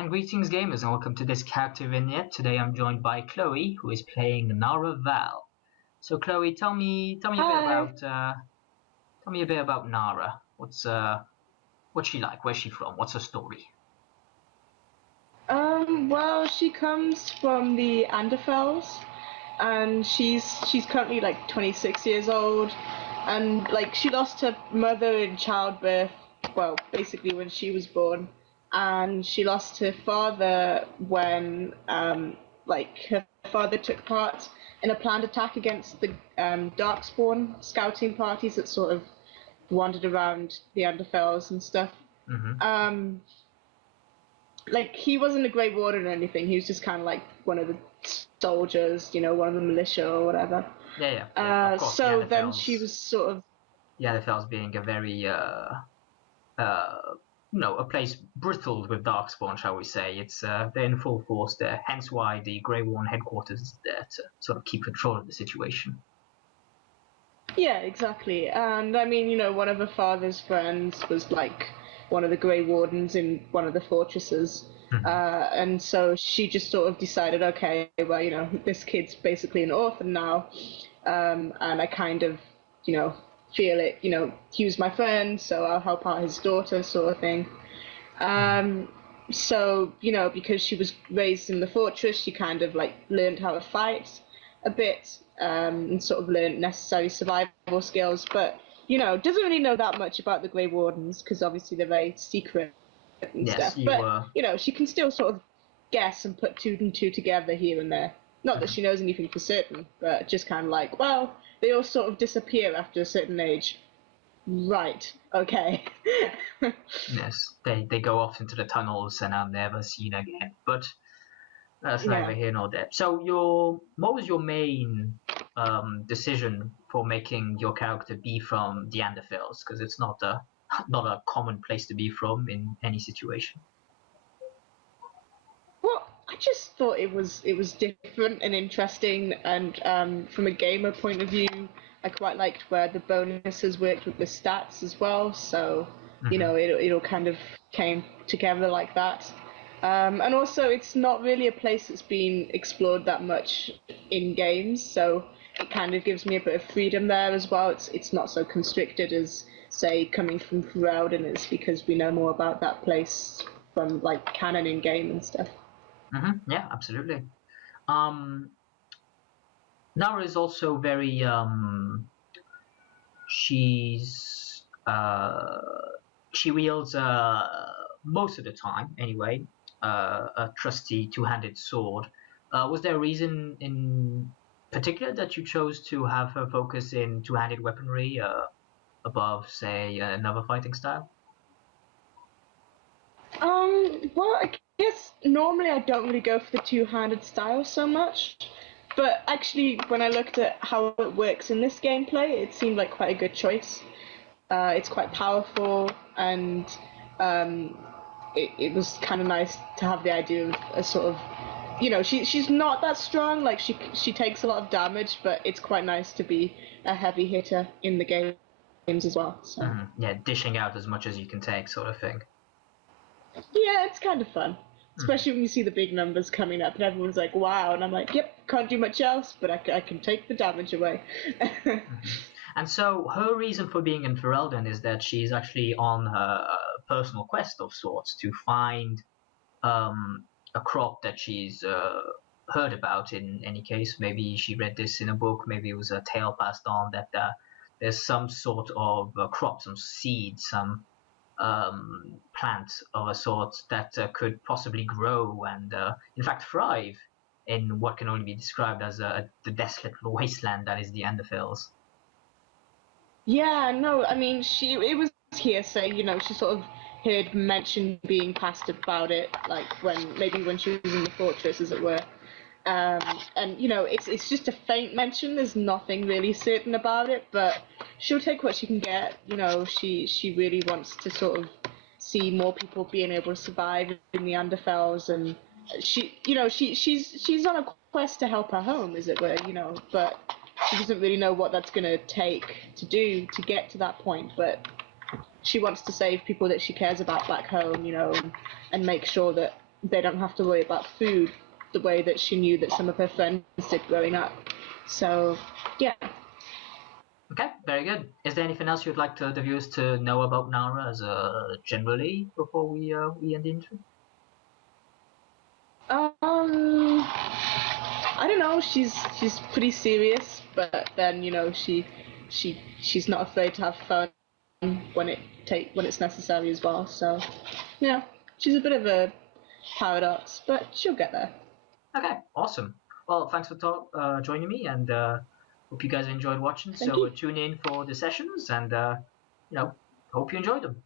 And greetings, gamers, and welcome to this character vignette. Today, I'm joined by Chloe, who is playing Nara Val. So, Chloe, tell me a bit about Nara. What's she like? Where's she from? What's her story? Well, she comes from the Anderfels, and she's currently like 26 years old, and like she lost her mother in childbirth. Well, basically when she was born, and she lost her father when like her father took part in a planned attack against the Darkspawn scouting parties that sort of wandered around the Anderfels and stuff. Like he wasn't a Grey Warden or anything. He was just kind of like one of the soldiers, you know, one of the militia or whatever. Yeah. Of course, so then she was sort of the Anderfels being a very a place bristled with darkspawn, shall we say. It's they're in full force there. Hence why the Grey Warden headquarters is there to sort of keep control of the situation. Yeah, exactly. And I mean, you know, one of her father's friends was like one of the Grey Wardens in one of the fortresses. And so she just sort of decided, okay, well, you know, this kid's basically an orphan now. And I kind of, you know, feel it, you know, he was my friend, so I'll help out his daughter sort of thing. So, you know, because she was raised in the fortress, she kind of like learned how to fight a bit, and sort of learned necessary survival skills, but you know, doesn't really know that much about the Grey Wardens because obviously they're very secret and stuff. But you know, she can still sort of guess and put two and two together here and there. Not that she knows anything for certain, but just kind of like, well, they all sort of disappear after a certain age. Right. Okay. Yes, they go off into the tunnels and are never seen again. But that's neither here nor there. So what was your main decision for making your character be from the Anderfels? Because it's not a common place to be from in any situation. Well, I just thought it was different and interesting, and from a gamer point of view, I quite liked where the bonuses worked with the stats as well. So you know, it all kind of came together like that. And also, it's not really a place that's been explored that much in games, so it kind of gives me a bit of freedom there as well. It's not so constricted as, say, coming from Ferelden is, because we know more about that place from like canon in game and stuff. Yeah, absolutely. Nara is also very she wields most of the time anyway a trusty two-handed sword. Was there a reason in particular that you chose to have her focus in two-handed weaponry above, say, another fighting style? Well, I guess normally I don't really go for the two-handed style so much, but actually when I looked at how it works in this gameplay, it seemed like quite a good choice. It's quite powerful, and it was kind of nice to have the idea of a sort of, you know, she's not that strong, like she takes a lot of damage, but it's quite nice to be a heavy hitter in the games as well. So. Yeah, dishing out as much as you can take, sort of thing. Yeah, it's kind of fun, especially when you see the big numbers coming up and everyone's like, wow, and I'm like, yep, can't do much else, but I can take the damage away. And so her reason for being in Ferelden is that she's actually on her personal quest of sorts to find a crop that she's heard about. In any case, maybe she read this in a book, maybe it was a tale passed on that there's some sort of crop, some seed, some plant of a sort that could possibly grow and in fact thrive in what can only be described as the desolate wasteland that is the Anderfels. Yeah, no, I mean, it was hearsay, you know, she sort of heard mention being passed about it, like when she was in the fortress, as it were. And you know, it's just a faint mention. There's nothing really certain about it, but she'll take what she can get. You know, she really wants to sort of see more people being able to survive in the Anderfels, and she's on a quest to help her home, as it were. You know, but she doesn't really know what that's going to take to do to get to that point. But she wants to save people that she cares about back home, you know, and make sure that they don't have to worry about food the way that she knew that some of her friends did growing up. So, yeah. Okay, very good. Is there anything else you'd like the viewers to know about Nara as generally before we end the intro? I don't know. She's pretty serious, but then she's not afraid to have fun when it's necessary as well. So, yeah, she's a bit of a paradox, but she'll get there. Okay, awesome. Well, thanks for joining me, and hope you guys enjoyed watching. Thank So you. tune in for the sessions, and hope you enjoyed them.